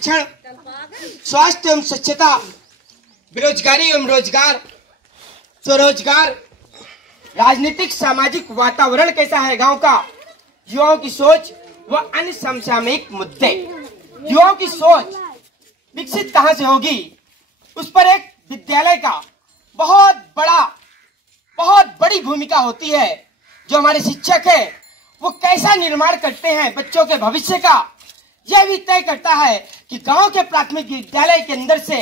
संरक्षण, स्वास्थ्य एवं स्वच्छता, बेरोजगारी एवं रोजगार, स्वरोजगार, राजनीतिक सामाजिक वातावरण कैसा है गांव का, युवाओं की सोच व अन्य समसामयिक मुद्दे। युवाओं की सोच विकसित कहां से होगी, उस पर एक विद्यालय का बहुत बड़ी भूमिका होती है। जो हमारे शिक्षक है वो कैसा निर्माण करते हैं बच्चों के भविष्य का, यह भी तय करता है कि गांव के प्राथमिक विद्यालय के अंदर से,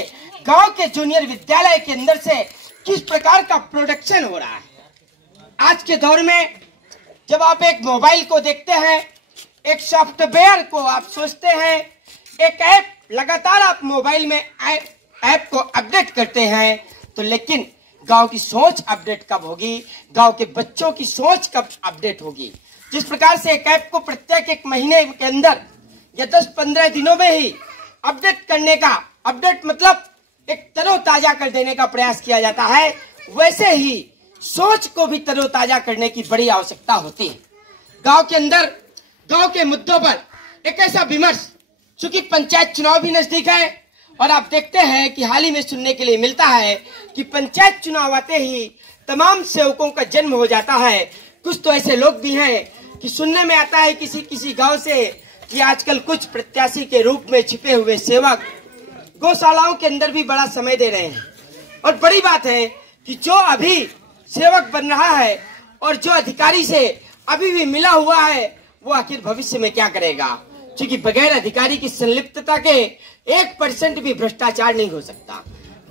गांव के जूनियर विद्यालय के अंदर से किस प्रकार का प्रोडक्शन हो रहा है। आज के दौर में जब आप एक मोबाइल को देखते हैं, एक सॉफ्टवेयर को आप सोचते हैं, एक ऐप लगातार आप मोबाइल में ऐप को अपडेट करते हैं, तो लेकिन गांव की सोच अपडेट कब होगी, गांव के बच्चों की सोच कब अपडेट होगी। जिस प्रकार से एक ऐप को प्रत्येक एक महीने के अंदर या 10-15 दिनों में ही अपडेट करने का, अपडेट मतलब एक तरोताजा कर देने का प्रयास किया जाता है, वैसे ही सोच को भी तरोताजा करने की बड़ी आवश्यकता होती है। गांव के अंदर गांव के मुद्दों पर एक ऐसा विमर्श, चूंकि पंचायत चुनाव भी नजदीक है और आप देखते हैं कि हाल ही में सुनने के लिए मिलता है कि पंचायत चुनाव आते ही तमाम सेवकों का जन्म हो जाता है। कुछ तो ऐसे लोग भी हैं कि सुनने में आता है किसी गांव से कि आजकल कुछ प्रत्याशी के रूप में छिपे हुए सेवक गौशालाओं के अंदर भी बड़ा समय दे रहे हैं। और बड़ी बात है कि जो अभी सेवक बन रहा है और जो अधिकारी से अभी भी मिला हुआ है, वो आखिर भविष्य में क्या करेगा, क्योंकि बगैर अधिकारी की संलिप्तता के 1% भी भ्रष्टाचार नहीं हो सकता।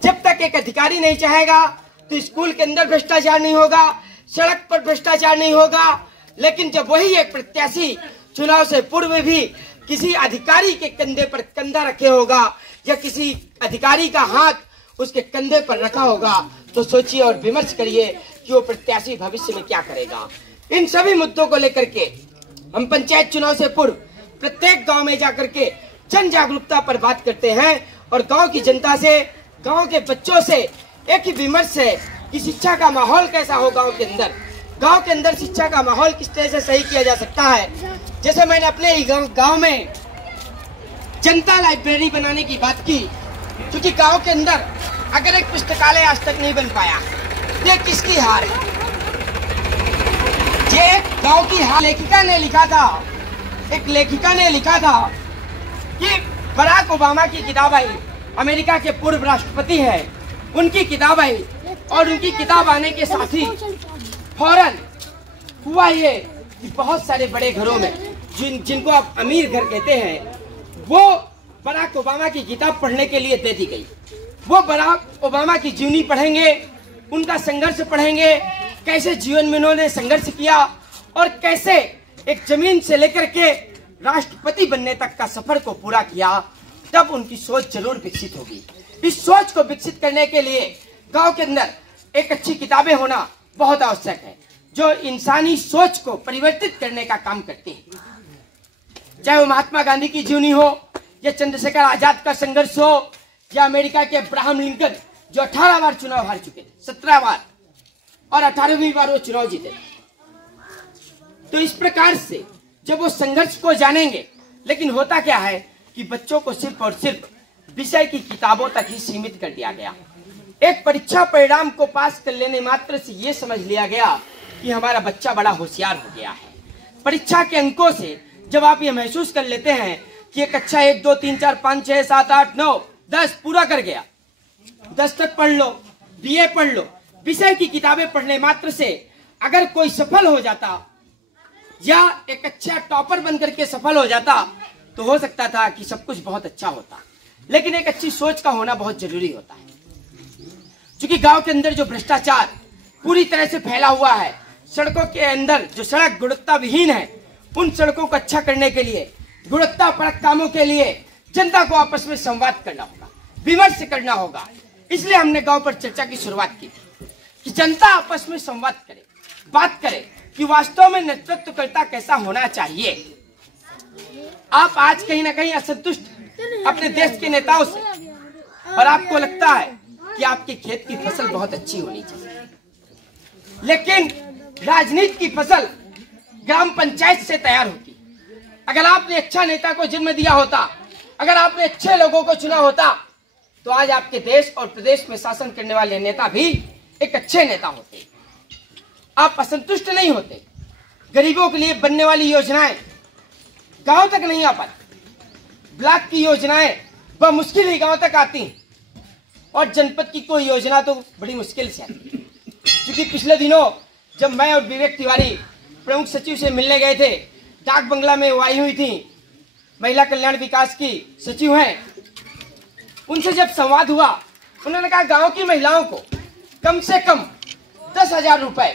जब तक एक अधिकारी नहीं चाहेगा तो स्कूल के अंदर भ्रष्टाचार नहीं होगा, सड़क पर भ्रष्टाचार नहीं होगा। लेकिन जब वही एक प्रत्याशी चुनाव से पूर्व भी किसी अधिकारी के कंधे पर कंधा रखे होगा या किसी अधिकारी का हाथ उसके कंधे पर रखा होगा, तो सोचिए और विमर्श करिए कि वो प्रत्याशी भविष्य में क्या करेगा। इन सभी मुद्दों को लेकर के हम पंचायत चुनाव से पूर्व प्रत्येक गांव में जाकर के जन जागरूकता पर बात करते हैं और गांव की जनता से, गांव के बच्चों से एक ही विमर्श है कि शिक्षा का माहौल कैसा हो गांव के अंदर। गांव के अंदर शिक्षा का माहौल किस तरह से सही किया जा सकता है। जैसे मैंने अपने ही गांव में जनता लाइब्रेरी बनाने की बात की, क्योंकि गांव के अंदर अगर एक पुस्तकालय आज तक नहीं बन पाया, ये किसकी हार है। ये गांव की हार लेखिका ने लिखा था, एक लेखिका ने लिखा था कि बराक ओबामा की किताब आई, अमेरिका के पूर्व राष्ट्रपति हैं, उनकी किताब आई और उनकी किताब आने के साथ ही फौरन हुआ ये कि बहुत सारे बड़े घरों में जिनको आप अमीर घर कहते हैं, वो बराक ओबामा की किताब पढ़ने के लिए दे दी गई। वो बराक ओबामा की जीवनी पढ़ेंगे, उनका संघर्ष पढ़ेंगे, कैसे जीवन में उन्होंने संघर्ष किया और कैसे एक जमीन से लेकर के राष्ट्रपति बनने तक का सफर को पूरा किया, तब उनकी सोच जरूर विकसित होगी। इस सोच को विकसित करने के लिए गांव के अंदर एक अच्छी किताबें होना बहुत आवश्यक है, जो इंसानी सोच को परिवर्तित करने का काम करती है। चाहे वो महात्मा गांधी की जीवनी हो या चंद्रशेखर आजाद का संघर्ष हो या अमेरिका के अब्राहम लिंकन जो 18 बार चुनाव हार चुके थे, 17 बार और 18वीं बार वो चुनाव जीते। तो इस प्रकार से जब वो संघर्ष को जानेंगे, लेकिन होता क्या है कि बच्चों को सिर्फ और सिर्फ विषय की किताबों तक ही सीमित कर दिया गया। एक परीक्षा परिणाम को पास कर लेने मात्र से ये समझ लिया गया कि हमारा बच्चा बड़ा होशियार हो गया है। परीक्षा के अंकों से जब आप ये महसूस कर लेते हैं कि एक अच्छा 1 2 3 4 5 6 7 8 9 10 पूरा कर गया, 10 तक पढ़ लो, बीए पढ़ लो, विषय की किताबें पढ़ने मात्र से अगर कोई सफल हो जाता या एक अच्छा टॉपर बनकर के सफल हो जाता, तो हो सकता था कि सब कुछ बहुत अच्छा होता। लेकिन एक अच्छी सोच का होना बहुत जरूरी होता है। क्योंकि गांव के अंदर जो भ्रष्टाचार पूरी तरह से फैला हुआ है, सड़कों के अंदर जो सड़क गुणवत्ता विहीन है, उन सड़कों को अच्छा करने के लिए, गुणवत्तापरक कामों के लिए जनता को आपस में संवाद करना होगा, विमर्श करना होगा। इसलिए हमने गांव पर चर्चा की शुरुआत की कि जनता आपस में संवाद करे, बात करे कि वास्तव में नेतृत्वकर्ता कैसा होना चाहिए। आप आज कहीं ना कहीं असंतुष्ट अपने देश के नेताओं से, और आपको लगता है कि आपके खेत की फसल बहुत अच्छी होनी चाहिए, लेकिन राजनीति की फसल ग्राम पंचायत से तैयार होती। अगर आपने अच्छा नेता को जन्म दिया होता अगर आपने अच्छे लोगों को चुना होता तो आज आपके देश और प्रदेश में शासन करने वाले नेता भी एक अच्छे नेता होते। आप असंतुष्ट नहीं होते। गरीबों के लिए बनने वाली योजनाएं गांव तक नहीं आ पाती। ब्लॉक की योजनाएं बमुश्किल ही गांव तक आती हैं और जनपद की कोई योजना तो बड़ी मुश्किल से आती है। क्योंकि पिछले दिनों जब मैं और विवेक तिवारी प्रमुख सचिव से मिलने गए थे, डाक बंगला में वो आई हुई थी, महिला कल्याण विकास की सचिव हैं, उनसे जब संवाद हुआ उन्होंने कहा गांव की महिलाओं को कम से कम 10,000 रुपए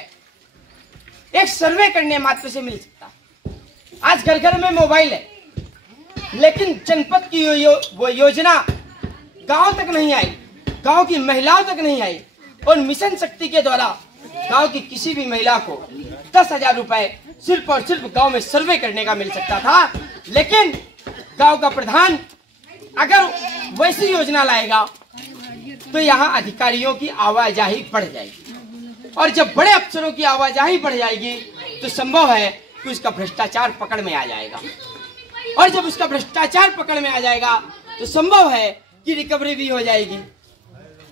एक सर्वे करने मात्र से मिल सकता है। आज घर घर में मोबाइल है, लेकिन जनपद की वो योजना गांव तक नहीं आई, गांव की महिलाओं तक नहीं आई। और मिशन शक्ति के द्वारा गांव की किसी भी महिला को 10,000 रुपए सिर्फ और सिर्फ गांव में सर्वे करने का मिल सकता था। लेकिन गांव का प्रधान अगर वैसी योजना लाएगा तो यहाँ अधिकारियों की आवाजाही बढ़ जाएगी, और जब बड़े अफसरों की आवाजाही बढ़ जाएगी तो संभव है कि उसका भ्रष्टाचार पकड़ में आ जाएगा, और जब उसका भ्रष्टाचार पकड़ में आ जाएगा तो संभव है कि रिकवरी भी हो जाएगी।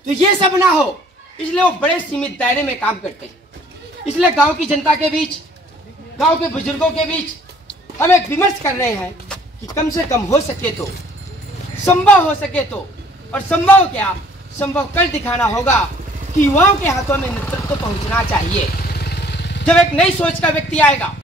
तो ये सब ना हो, इसलिए वो बड़े सीमित दायरे में काम करते हैं। इसलिए गांव की जनता के बीच, गांव के बुजुर्गों के बीच हम एक विमर्श कर रहे हैं कि कम से कम हो सके तो, संभव हो सके तो, और संभव क्या, संभव कर दिखाना होगा कि युवाओं के हाथों में नेतृत्व पहुंचना चाहिए। जब एक नई सोच का व्यक्ति आएगा